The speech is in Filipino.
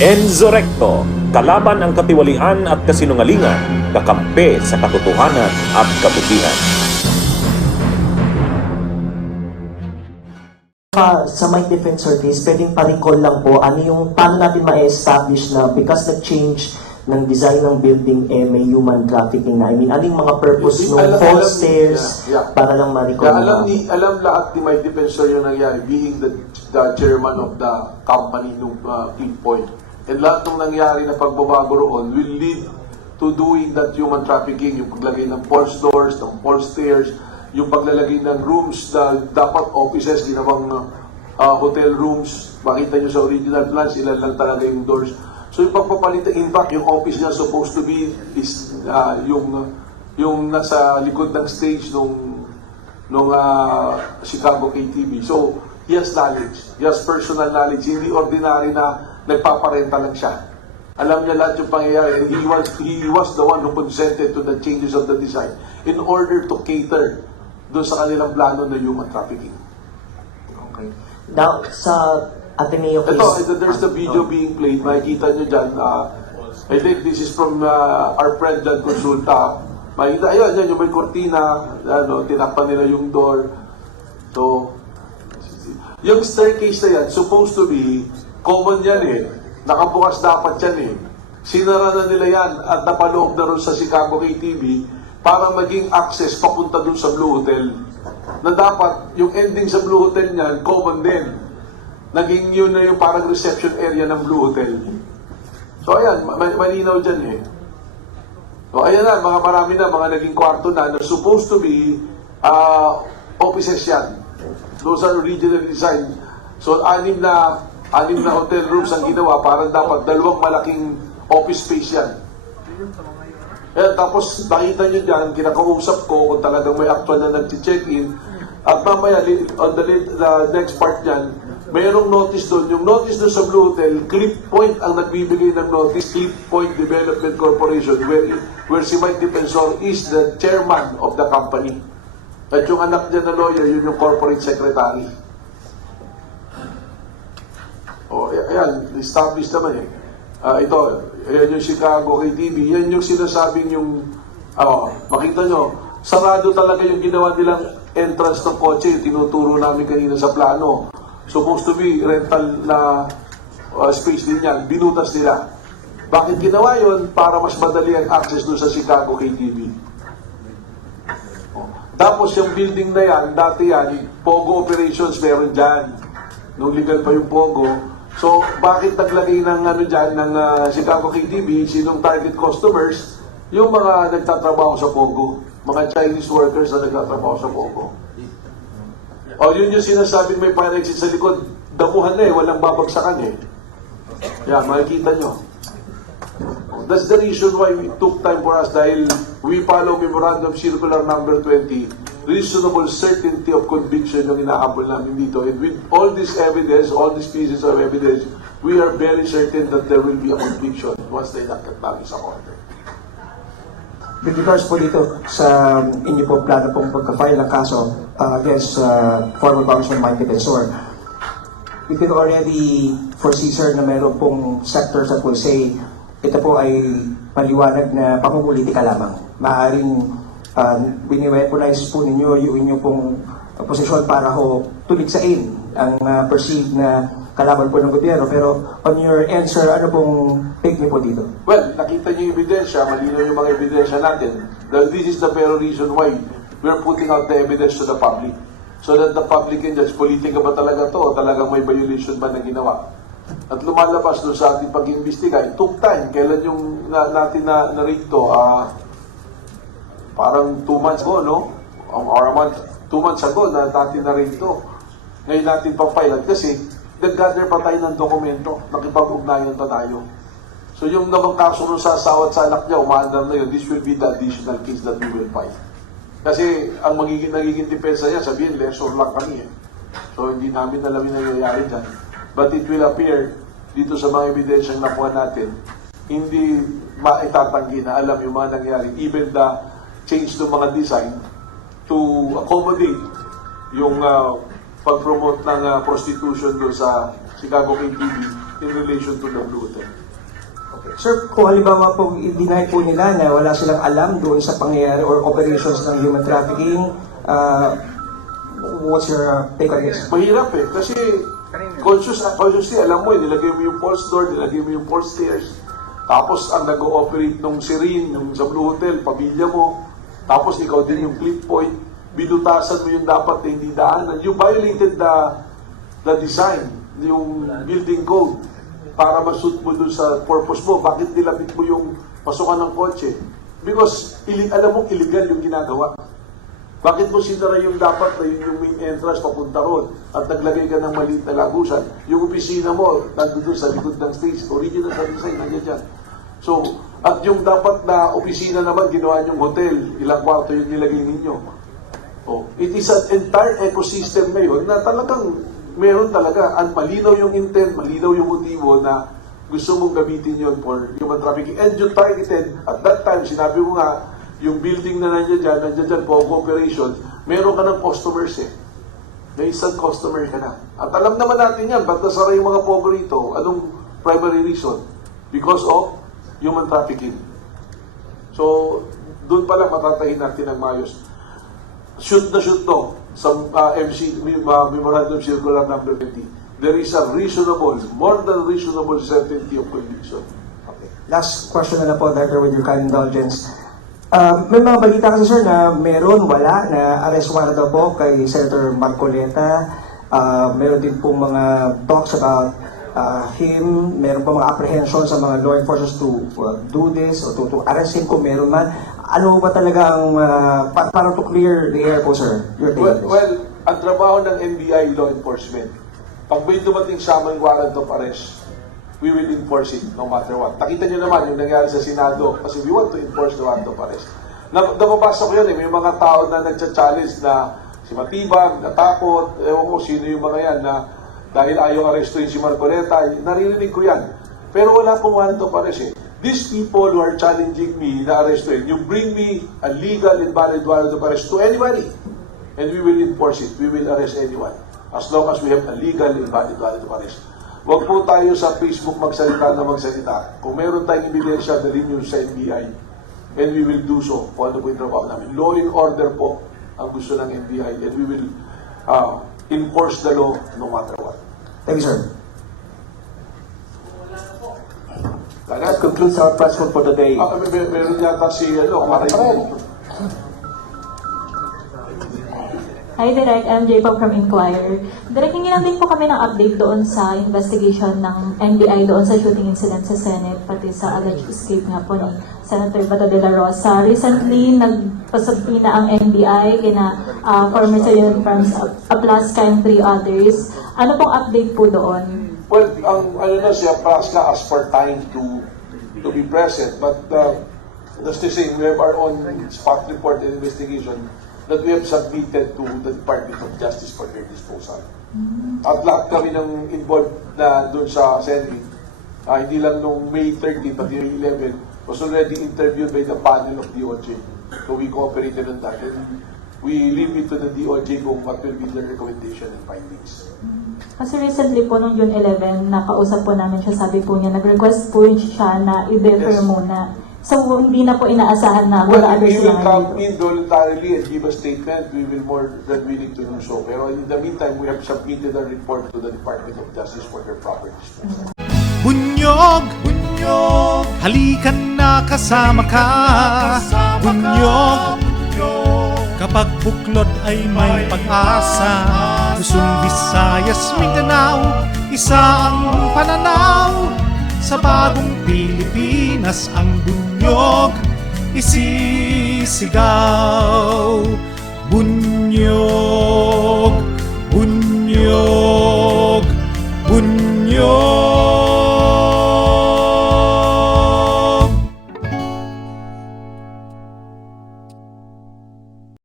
Enzo Recto, kalaban ang katiwalian at kasinungalingan, kakampi sa katotohanan at kabutihan. Sa my defense case, pwedeng pa-recall lang po ano yung paano natin ma-establish na because nag-change ng design ng building may human trafficking na. I mean, anong mga purpose ng false stairs para lang ma-recall na. Alam lahat ni my defense yung nangyari being the chairman of the company nung Pinpoint. And lahat ng nangyari na pagbabago roon will lead to doing that human trafficking, yung paglagay ng false doors, ng false stairs, yung paglalagay ng rooms na dapat offices, ginawang hotel rooms. Makita nyo sa original plans, ilan lang talaga yung doors. So yung pagpapalitan, in fact, yung office niya supposed to be is yung nasa likod ng stage nung Chicago KTV. So he has knowledge, he has personal knowledge, hindi ordinary na nagpaparenta lang siya. Alam niya lahat yung pangyayari, and he was the one who consented to the changes of the design in order to cater doon sa kanilang plano na human trafficking. Okay. Now, sa Ateneo case... There's the video being played. Makikita nyo dyan. I think this is from our friend Jan Consulta. Makikita, ayun, yung may kortina, tinakpan nila yung door. So, yung staircase na yan, supposed to be, common yan eh. Nakabukas dapat yan eh. Sinara na nila yan at napaloob na rin sa Chicago KTV para maging access papunta dun sa Blue Hotel. Na dapat, yung ending sa Blue Hotel niyan, common din. Naging yun na yung parang reception area ng Blue Hotel. So ayan, malinaw dyan eh. So ayan na, marami na, mga naging kwarto na supposed to be offices yan. Those are originally designed. So anim na hotel rooms ang ginawa, parang dapat dalawang malaking office space yan. Tapos nakita nyo dyan, kinakausap ko kung talagang may actual na nag-check-in. At mamaya, on the next part dyan, mayroong notice doon. Yung notice doon sa Blue Hotel, Clip Point ang nagbibigay ng notice, Clip Point Development Corporation, where si Mike Defensor is the chairman of the company. At yung anak niya na lawyer, yun yung corporate secretary. Ayan, established naman eh. Ayan yung Chicago KTV, yan yung sinasabing yung, makita nyo, sarado talaga yung ginawa nilang entrance ng kotse, tinuturo namin kanina sa plano. Supposed to be rental na space din yan, binutas nila. Bakit ginawa yun? Para mas madali ang access doon sa Chicago KTV. Tapos yung building na yan, dati yan, Pogo operations meron dyan. Nung legal pa yung Pogo. So, bakit naglagay ng dyan, ng Chicago KTV, sinong target customers? Yung mga nagtatrabaho sa Pogo. Mga Chinese workers na nagtatrabaho sa Pogo. Yun yung sinasabing may fire exit sa likod. Damuhan na eh, walang babagsakan eh. Yan, makikita nyo. That's the reason why we took time for us dahil we follow Memorandum Circular number 20, reasonable certainty of conviction yung inahabol namin dito. And with all this evidence, all these pieces of evidence, we are very certain that there will be a conviction once they nakit namin sa order. With regards po dito sa inyo po plano pong pagka-file ng kaso against former Congressman Mike Defensor, we can already foresee, sir, na mayroon pong sectors that will say ito po ay paliwanag na pamumulitika lamang. Maaaring bini-weaponize po ninyo yung inyong pong posisyon para ho tuligsain ang perceived na kalaban po ng gobyerno. Pero on your answer, ano pong take niyo po dito? Well, nakita niyo yung ebidensya, malinaw yung mga ebidensya natin. This is the very reason why we're putting out the evidence to the public. So that the public can judge, politika ba talaga to o talagang may violation ba na ginawa? At lumalabas doon sa ating pag-imbestiga, it took time. Kailan yung natin na-rate to? Parang 2 months ago, no? Or a month, 2 months ago na natin na-rate to. Ngayon natin pang-file kasi nag-gather pa tayo ng dokumento, nakipag-ugnayan pa tayo. So yung namang kaso nung sa asawa at sa anak niya, umaandar na yun, this will be the additional case that we will file. Kasi ang nagiging depensa niya, sabihin, lesser lang kami eh. So hindi namin alam yung nangyayari dyan. But it will appear dito sa mga ebidensyang nakuha natin, hindi maitatanggi na alam yung mga nangyari. Even the change ng mga design to accommodate yung pag-promote ng prostitution doon sa Chicago KTV in relation to the Blue Hotel. Sir, kung halimbawa po i-deny po nila na wala silang alam doon sa pangyayari or operations ng human trafficking, what's your take on this? Mahirap eh, kasi consciously, alam mo, nilagay mo yung false door, nilagay mo yung false stairs, tapos ang nag-ooperate nung Serene, yung sa Blue Hotel, pamilya mo, tapos ikaw din yung clip point, binutasan mo yung dapat na hindi daanan. You violated the design, yung building code, para ma-suit mo dun sa purpose mo. Bakit nilapit mo yung pasukan ng kotse? Because alam mo, illegal yung ginagawa. Bakit mo sinara yung dapat na yung main entrance papunta roon at naglagay ka ng maliit na lagusan? Yung opisina mo, nandun sa likod ng stage, original sa design, nandiyan dyan. So, at yung dapat na opisina naman, ginawa yung hotel, ilang kwarto yung nilagay ninyo. Oh, it is an entire ecosystem ngayon na talagang meron talaga, at malinaw yung intent, malinaw yung motibo na gusto mong gamitin yon for human trafficking. And you targeted, at that time, sinabi mo nga, yung building na nandiyan dyan, for cooperation, meron ka ng customers eh. May isang customer ka na. At alam naman natin yan, ba't nasara yung mga pogo rito? Anong primary reason? Because of human trafficking. So, doon pala matatahin natin ng mayos. Shoot na shoot to sa Memorandum Circular number 50. There is a reasonable, more than reasonable certainty of conviction. Okay. Last question na po, Director, with your kind indulgence. May mga balita kasi, sir, na wala, na arrest warrant daw po kay Senator Marcoleta. Meron din pong mga talks about him, meron pa mga apprehension sa mga law enforcers to do this or to arrest him kung meron man. Ano ba talaga ang, para to clear the air po, sir? Your take on this. Well, ang trabaho ng NBI law enforcement, pag may dumating sa aming warrant of arrest, we will enforce it no matter what. Nakita niyo naman yung nangyari sa Senado kasi we want to enforce the warrant of arrest. Napapasa ko yun eh, may mga tao na nagcha-challenge na si Matibag, natakot, ewan ko sino yung mga yan na dahil ayaw arestuin si Marcoleta, naririnig ko yan. Pero wala pong warrant of arrest eh. These people who are challenging me na arestuin, you bring me a legal and valid warrant of arrest to anybody and we will enforce it. We will arrest anyone as long as we have a legal and valid warrant of arrest. Huwag po tayo sa Facebook magsalita na magsalita. Kung meron tayong ebidensya, dalhin nyo sa NBI and we will do so kung ano po yung trabaho namin. Law and order po ang gusto ng NBI and we will enforce the law no matter what. Thank you, sir. That concludes our press call for today. Meron yata si Maray. Hi, Direk. I'm J-Pop from Inquirer. Direk, hingi lang din po kami ng update doon sa investigation ng NBI doon sa shooting incident sa Senate, pati sa alleged escape nga po ni Senator Bato de la Rosa. Recently, nagpasubpina ang NBI kina former Senator Franz Aplaska and 3 others. Ano pong update po doon? Well, ang siya, Praska as per time to be present, but just to say, we have our own spot report and investigation that we have submitted to the Department of Justice for their disposal. At lahat kami ng involved na doon sa Senate, hindi lang nung May 13, pati yung 11, was already interviewed by the panel of DOJ. So we cooperated on that. And we leave it to the DOJ kung what will be their recommendation and findings. Kasi recently po, nung June 11, nakausap po namin siya, sabi po niya, nag-request po siya na i-defer Yes. muna. So, hindi na po inaasahan na Well, wala if others he will lang come dito. in voluntarily and give a statement, we will more than willing to do so. Pero in the meantime, we have submitted a report to the Department of Justice for their proper disposal. Bunyog, bunyog, halikan na kasama ka. Bunyog, kapag buklod ay may pag-asa. Luzon, Visayas, Mindanao, isa ang pananaw. Sa bagong Pilipinas ang bunyog isisigaw. Bunyog, bunyog.